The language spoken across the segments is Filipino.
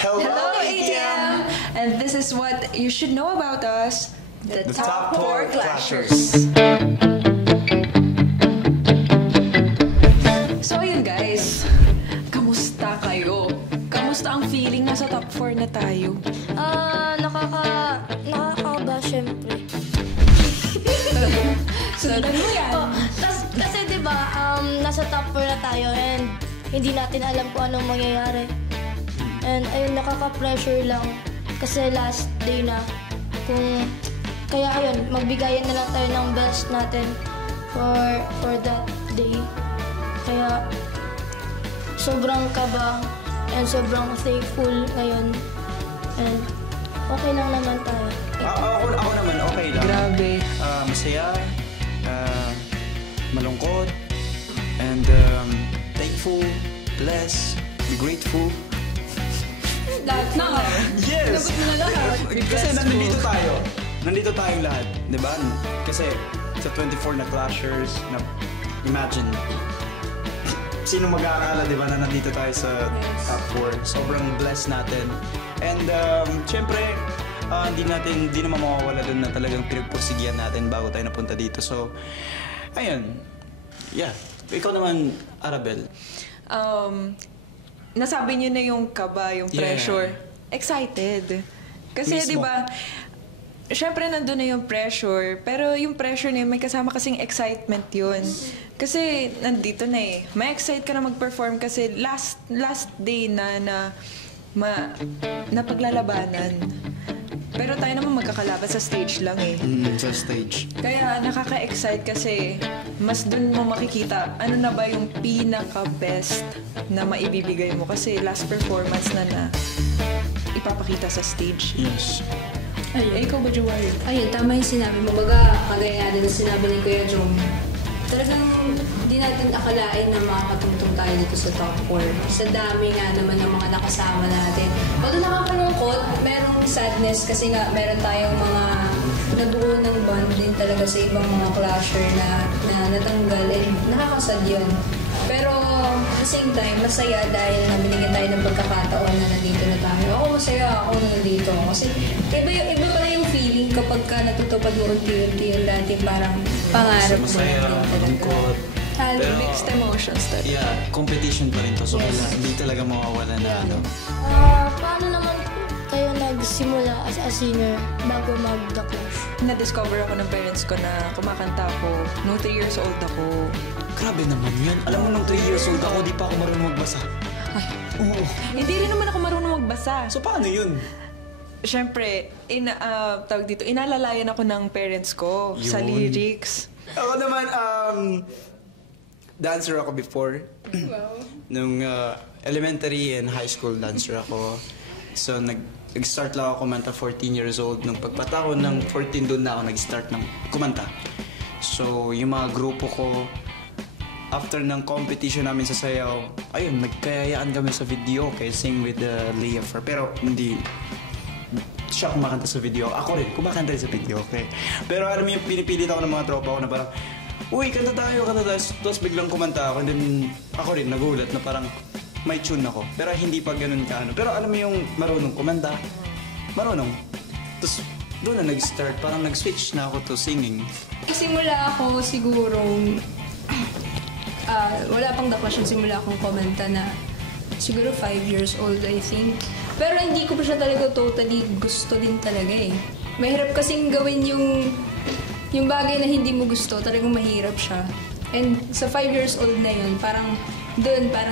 Hello, ATM! And this is what you should know about us, the top 4 clashers. So ayun guys, kamusta kayo? Kamusta ang feeling na sa top 4 na tayo? Nakakaba syempre. Sundan mo yan. Kasi diba, nasa top 4 na tayo and hindi natin alam kung anong mangyayari. And ayun, nakaka-pressure lang. Kasi last day na. Kaya ayun, magbigayan na lang tayo ng best natin for that day. Kaya sobrang kaba and sobrang thankful ngayon. And okay lang naman tayo. Ako naman, okay lang. Grabe. Masaya, malungkot, and thankful, blessed, grateful. Lahat na nga. Yes! Nagot mo na lahat. Kasi nandito tayo. Nandito tayong lahat, di ba? Kasi sa 24 na clashers, na imagine, sino mag-aakala, di ba, na nandito tayo sa top 4. Sobrang blessed natin. And syempre, hindi naman mawawala dun na talagang pinagpursigihan natin bago tayo napunta dito. So, ayun. Yeah. Ikaw naman, Arabel. Nasabi niyo na yung kaba, yung pressure. Excited. Kasi di ba, syempre nandun na yung pressure, pero yung pressure na yun, may kasama kasing excitement yun. Kasi nandito na eh. May excite ka na mag-perform kasi last day na paglalabanan. Pero tayo naman magkakalaban sa stage lang eh. Sa stage. Kaya nakaka-excite kasi mas dun mo makikita ano na ba yung pinaka-best na maibibigay mo. Kasi last performance na ipapakita sa stage. Yes. Ayun. Ikaw ba, Joey? Ayun, tama yung sinabi mo. Baga, kagaya nga din na sinabi ni Kuya Jom, talagang hindi natin akalain na makakatungtong tayo dito sa top 4. Sa dami nga naman ng mga nakasama natin. Although nakakalungkot, merong sadness kasi nga meron tayong mga nabuo ng bond din talaga sa ibang mga clasher na natanggal and nakakasad yun. Pero at the same time, masaya dahil binigyan tayo ng pagkakataon na nandito na tayo. Ako masaya ako na nandito. Kasi iba pala yung feeling kapag ka natutupad mo unti-unti yung dati parang pangarap mo. Masaya, malungkot. Pero mixed emotions talaga. Yeah, competition pa rin to. So, hindi talaga mawawala na ano. Paano naman kayo nagsimula as a singer bago mag-The Clash? Na-discover ako ng parents ko na kumakanta ako. Nung 3 years old ako. Grabe naman yan. Alam mo, nung 3 years old ako, di pa ako marunong magbasa. Ay, Oo. hindi rin naman ako marunong magbasa. So, paano yun? Siyempre, tawag dito, inalalayan ako ng parents ko sa lyrics. Ako naman, dancer ako before. Wow. Nung elementary and high school dancer ako. So, nag-start lang ako kumanta 14 years old. Nung pagpatako ng 14, doon na ako nag-start ng kumanta. So, yung mga grupo ko, after ng competition namin sa sayaw, ayun, nagkayayaan kami sa video, kay Sing with Leah Fer. Pero hindi siya kumakanta sa video. Ako rin, kumakanta rin sa video, okay? Pero alam mo yung pinipilit ako ng mga tropa ko na parang, uy, kanta tayo. Tapos biglang kumanta ako. And then ako rin nagulat na parang may tune ako. Pero hindi pa ganun ka ano. Pero alam mo yung marunong kumanta. Marunong. Tapos doon na nag-start. Parang nag-switch na ako to singing. Simula ako siguro, wala pang The Clash, simula akong kumanta na siguro 5 years old, I think. Pero hindi ko pa siya talaga totally gusto din talaga eh. Mahirap kasing gawin yung bagay na hindi mo gusto, talagang mahirap siya. And sa 5 years old na yun, parang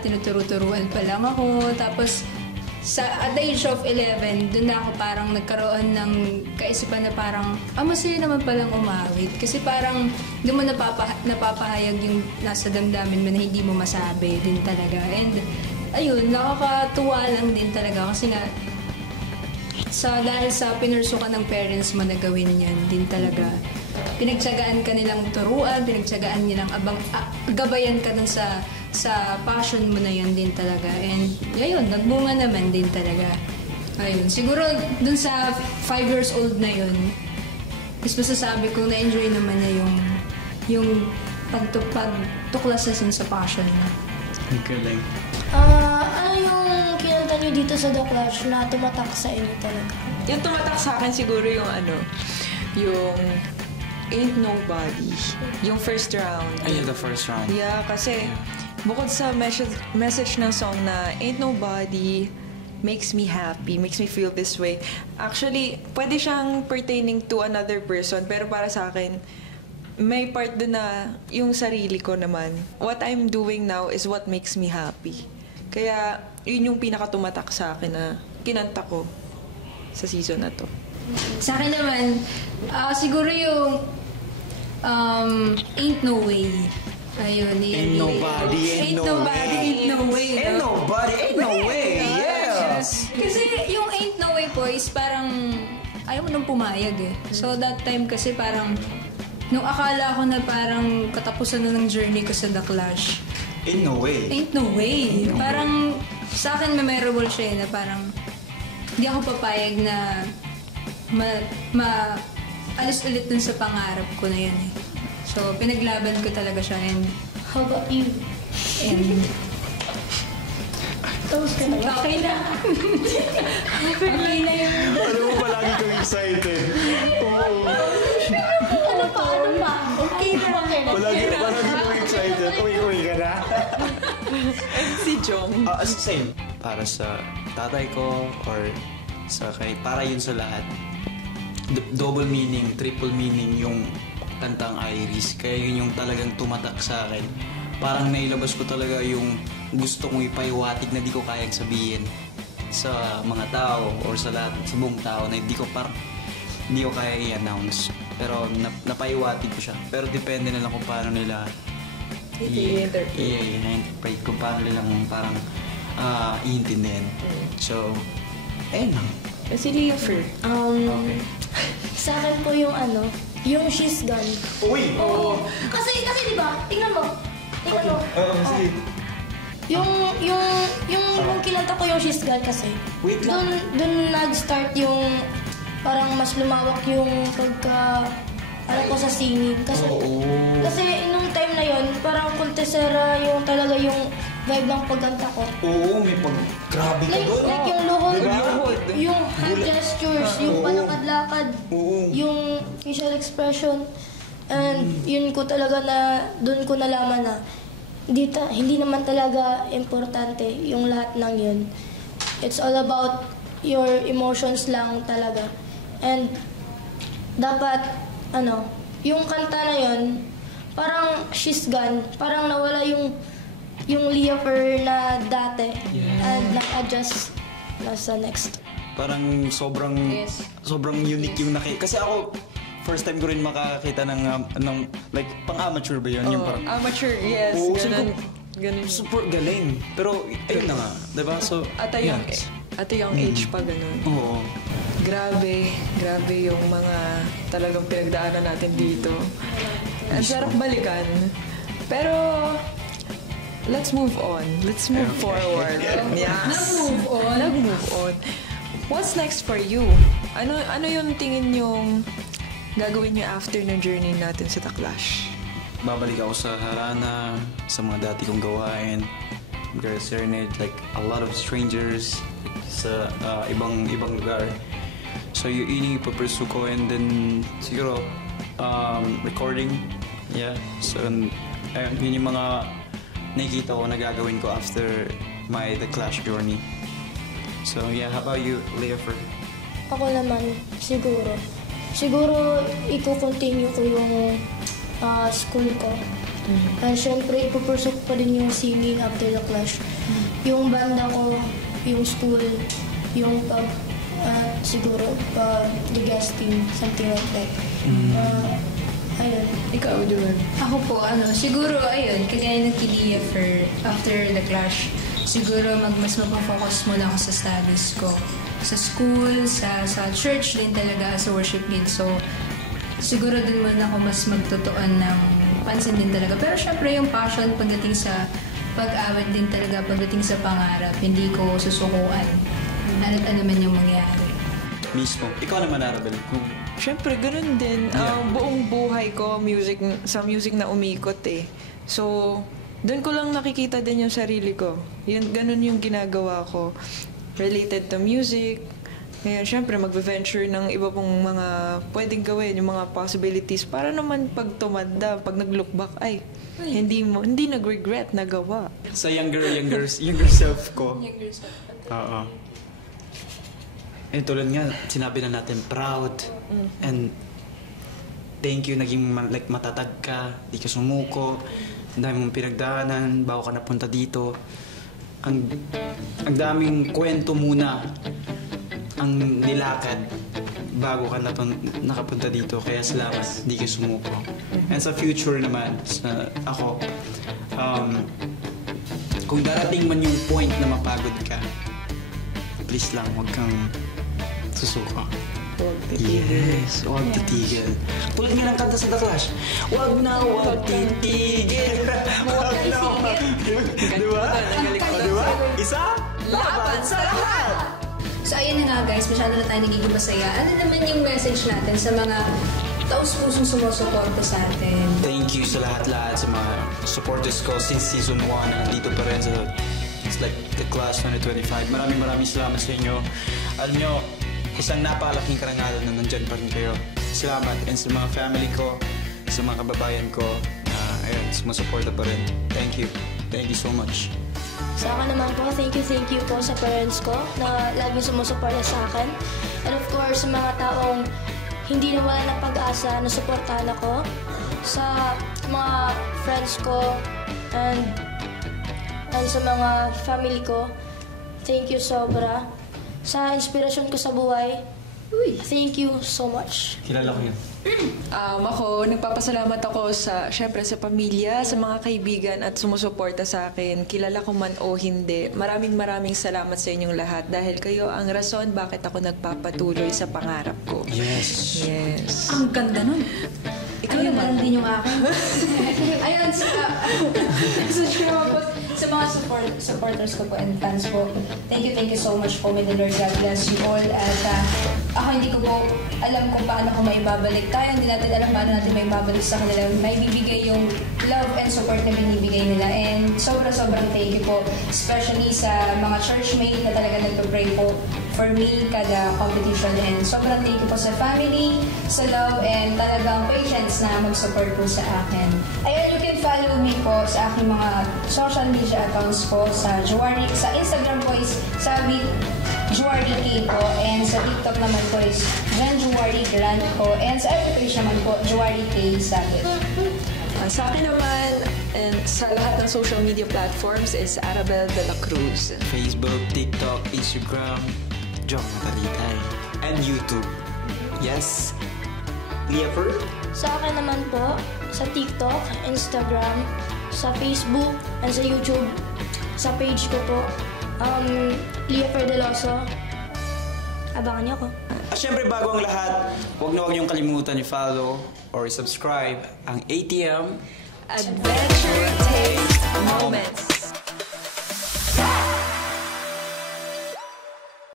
tinuturo-turuan pa lang ako. Tapos at the age of 11, doon na ako parang nagkaroon ng kaisipan na parang, masaya naman palang umawit. Kasi parang doon mo napapahayag yung nasa damdamin mo na hindi mo masabi din talaga. And ayun, nakakatuwa lang din talaga kasi nga dahil sa pinursukan ng parents mo na gawin yan din talaga. Pinagtsagaan ka nilang turuan, pinagtsagaan nilang gabayan ka dun sa passion mo na yan din talaga. And ayun, nagbunga naman din talaga. Ayun, siguro dun sa 5 years old na yun, mas masasabi ko na-enjoy naman na yung pagtuklasan sa passion mo. Ang galing. Ano yung kinanta niyo dito sa The Clash na tumatak sa inyo talaga? Yung tumatak sa akin siguro yung yung Ain't Nobody. Yung first round. Ayun, the first round. Yeah, kasi bukod sa message ng song na Ain't Nobody makes me happy, makes me feel this way. Actually, pwede siyang pertaining to another person, pero para sa akin, may part doon na yung sarili ko naman. What I'm doing now is what makes me happy. Kaya, yun yung pinakatumatak sa akin na kinanta ko sa season na to. Sa akin naman, siguro yung Ain't No Way. Ayun, Ain't nobody, ain't no way. Ain't no way. Ain't nobody, ain't no way. Yes! Kasi yung Ain't No Way po is parang ayaw mo nang pumayag eh. So that time kasi parang nung akala ko na parang katapusan na ng journey ko sa The Clash. Ain't no way. Ain't no way. Parang sa akin memorable siya na parang hindi ako papayag na alis ulit dun sa pangarap ko na yun eh. So, pinaglaban ko talaga siya and How about you? Tapos ka na. okay na. Okay na yun. Ano mo palagi kang excited? Ano pa? Okay na. Palagi kang excited. Uwi ka na. Si Jong. Same. Para sa tatay ko or para yun sa lahat. Double meaning, triple meaning yung kantang Iris. Kaya yun yung talagang tumatak sa akin. Parang nailabas ko talaga yung gusto kong ipaiwatig na di ko kayang sabihin sa mga tao or sa lahat, sa buong tao na hindi ko kaya i-announce. Pero napaiwatig ko siya. Pero depende na lang kung paano nila i-interpret. Kung paano nila parang iintindihan. So, ayun lang. Si Lea Fer. Okay. Sa akin po yung yung She's Gone. Uy! Oo. Kasi di ba, tingnan mo. Sige. Yung kinanta ko yung She's Gone kasi. Wait lang. Doon nag-start yung parang mas lumawak yung ko sa singing. Kasi nung time na yon parang kultesera yung talaga yung vibe ng pagkanta ko. Oo, may grabe ka doon. Like yung luhod, Diba? yung hand gestures, yung palakad-lakad, yung facial expression. And yun ko talaga doon ko nalaman na hindi naman talaga importante yung lahat ng yun. It's all about your emotions lang talaga. And dapat, yung kanta na yun, parang She's Gone, parang nawala yung Lea Fer na dati and nag-adjust na sa next. Parang sobrang unique yung kasi ako first time ko rin makakita ng like pang-amateur ba yun? Yung parang Amateur, yes. Oo, Ganun. super galing. Pero ayun na nga, diba? So, At a young age pa ganun. Oo. Grabe yung mga talagang pinagdaanan natin dito. Ang sarap balikan. Pero, let's move on. Let's move forward. Yes. Nag-move on. What's next for you? Ano yung tingin yung gagawin nyo after ng journey natin sa The Clash? Babalik ako sa Harana, sa mga dati kong gawain. Girls Serenade, like a lot of strangers sa ibang lugar. So yun yung ipapursue ko, and then siguro recording. Yeah. So yun yung mga nakikita ko na gagawin ko after The Clash journey. So yeah, how about you, Lea Fer? Ako naman, siguro i-continue ko yung school ko. And syempre, ipupursue ko pa din yung singing after The Clash. Yung banda ko, yung school, yung siguro the guesting, something like that. Ayun. Ikaw, Juan. Ako po, siguro, ayun, kagaya ng Lea Fer after The Clash, siguro mas mapafocus mo lang sa studies ko. Sa school, sa church din talaga as a worship lead. So, siguro din muna ako mas magtutuan ng pansin din talaga. Pero syempre yung passion pagdating sa pag-awit din talaga, pagdating sa pangarap, hindi ko susukuan. Ano man yung mangyari. Mismo. Ikaw naman, Arabel. Siyempre, ganun din. Buong buhay ko, sa music na umikot eh. So, doon ko lang nakikita din yung sarili ko. Ganun yung ginagawa ko. related to music. Ngayon, syempre, mag-venture ng iba pong mga pwedeng gawin, yung mga possibilities para naman pag tumanda, pag nag-look back, ay, hindi nag-regret na gawa. Sa younger self ko. Younger self. Oo. Eh, tulad nga, sinabi na natin, proud. And thank you, naging like matatag ka, di ka sumuko, ang dami mong pinagdaanan, bago ka napunta dito. Ang daming kwento muna ang nilakad bago ka nakapunta dito. Kaya salamat, di ka sumuko. And sa future naman, ako, kung darating man yung point na mapagod ka, please lang, huwag kang susuko. Huwag titigil. Yes, huwag titigil. Tulad nga ng kanta sa The Clash, huwag titigil. Huwag na huwag titigil. Diba? Diba? Isa? Laban sa lahat! So ayun na nga guys, masyado na tayo nagiging masaya. Ano naman yung message natin sa mga taus-pusong sumusuporta sa atin? Thank you sa lahat-lahat sa mga supporters ko since season 1. Nandito pa rin sa it's like the class 2025. Maraming salamat sa inyo. Alam nyo, isang napakalaking karangalan na nandyan pa rin kayo. Salamat. And sa mga family ko, sa mga kababayan ko, ayun, sumusuporta pa rin. Thank you. Thank you so much. Sa akin naman po, thank you po sa parents ko na laging sumusuporta sa akin. And of course, sa mga taong hindi nawala ng pag-asa na suportahan ako. Sa mga friends ko and sa mga family ko, thank you sobra. Sa inspirasyon ko sa buhay, thank you so much. Kilala ko yun. Ako, nagpapasalamat ako syempre sa pamilya, sa mga kaibigan at sumusuporta sa akin. Kilala ko man o hindi. Maraming salamat sa inyong lahat dahil kayo ang rason bakit ako nagpapatuloy sa pangarap ko. Yes. Yes. Ang ganda nun. Ikaw Ayun, naman. din yung akin. Ayun, so naman po sa mga supporters ko po and fans po. Thank you so much po. May the Lord God bless you all. At ako hindi ko po alam kung paano ko maibabalik. Tayo hindi natin alam paano natin maibabalik sa kanila. May bibigay yung love and support na binibigay nila. And sobrang thank you po. Especially sa mga churchmate na talaga nagpa-pray po for me kada competition. And sobrang thank you po sa family, sa love, and talagang patience na mag-support po sa akin. Ayun, you can follow me po sa aking mga social media accounts po sa Juwari. Sa Instagram po is Sabit Juwari K po. And sa TikTok naman po is Jan Juwari Grant po. And sa FB page naman po, Juwari K Sabit. Sa akin naman, and sa lahat ng social media platforms is Arabel de la Cruz. Facebook, TikTok, Instagram, Jong Matalitay, and YouTube. Yes. Leopard? Sa akin naman po, sa TikTok, Instagram, sa Facebook, and sa YouTube, sa page ko po, Leo Perdeloso. Abangan niyo ako. At syempre, bago ang lahat, huwag niyong kalimutan i-follow or subscribe ang ATM Adventure Taste Moments.